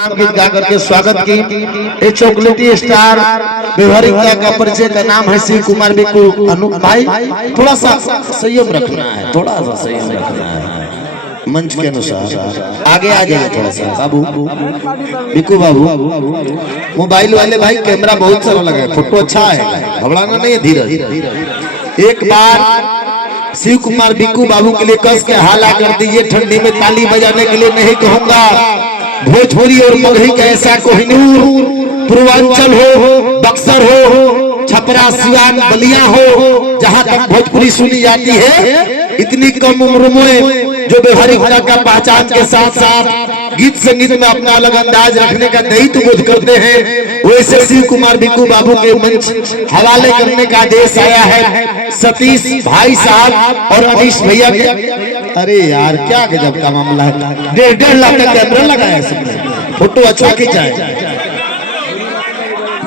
गीत गा करके स्वागत की। ये चॉकलेटी स्टार व्यवहारिकता का परिचय का नाम है शिव कुमार बिक्कू। अनूप भाई थोड़ा सा संयम रखना है, थोड़ा सा संयम रखना है मंच के अनुसार। आगे आ जाइए थोड़ा सा बाबू, बिक्कू बाबू। मोबाइल वाले भाई कैमरा बहुत सारा लगा है, फोटो अच्छा है, घबराना नहीं है, धीरज। एक बार शिव कुमार बिक्कू बाबू के लिए कस के हाला कर दीजिए। ठंडी में ताली बजाने के लिए नहीं कहूंगा। भोजपुरी और मगही का ऐसा कोहिनूर, पूर्वांचल हो, बक्सर हो, छपरा, सिवान, बलिया हो, जहां तक भोजपुरी सुनी जाती है, इतनी कम उम्र में जो व्यवहारिकता का पहचान के साथ साथ गीत संगीत में अपना अलग अंदाज रखने का दायित्व बोध करते हैं, वैसे शिव कुमार बिक्कू बाबू के मंच हवाले करने का आदेश आया है सतीश भाई साहब और अनीश भैया के। अरे यार क्या गजब का मामला है, 1.5 लाख का कैमरा लगाया है, फोटो अच्छा खींचा है,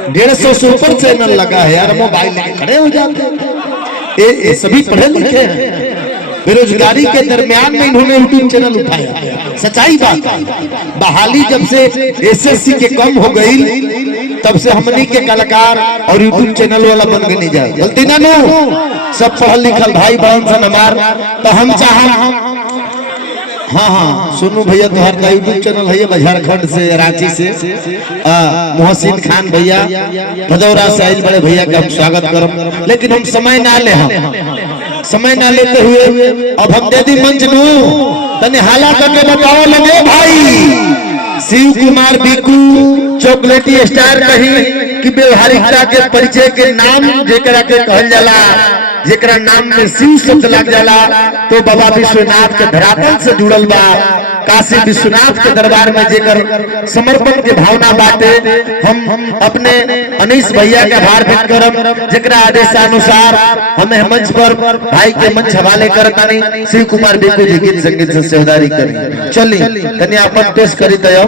150 से ऊपर चैनल लगा है यार, मोबाइल लेके खड़े हो जाते हैं। ये सभी पढ़े लिखे हैं, बेरोजगारी के दरमियान में इन्होंने यूट्यूब चैनल उठाया। सच्चाई बात है, बहाली जब से एसएससी के कम हो गई तब से हमनी के कलाकार और यूट्यूब चैनल वाला बन के नहीं जाए। गलती ना नो, सब पढ़ल लिखल भाई बहन सन हमार, तो हम चाह हाँ सोनू भैया तोहर का यूट्यूब चैनल है झारखंड से, रांची से, मोहसिन खान भैया भदौरा से आइल बड़े भैया का हम स्वागत करब। लेकिन हम समय ना ले, हम समय ना लेते हुए अब हम दे दी मंच नू तने हाला करके बताओ लगे भाई शिव कुमार बिक्कू चॉकलेटी स्टार कही कि व्यवहारिकता के परिचय के नाम जेकरा के कहल जाला, जेकरा नाम में शिव शब्द लग जाला तो बाबा विश्वनाथ के धरातल से जुड़ल बा। काशी विश्वनाथ के दरबार में जेकर समर्पण के भावना बाटे, हम अपने अनीश भैया के आभार व्यक्त करब, जेकरा आदेशानुसार हमें मंच पर भाई के मंच हवाले करतानी शिव कुमार बिक्कू जी गीत संगीत से सेवादारी करी। चली तनी अपन पेश करी दयो।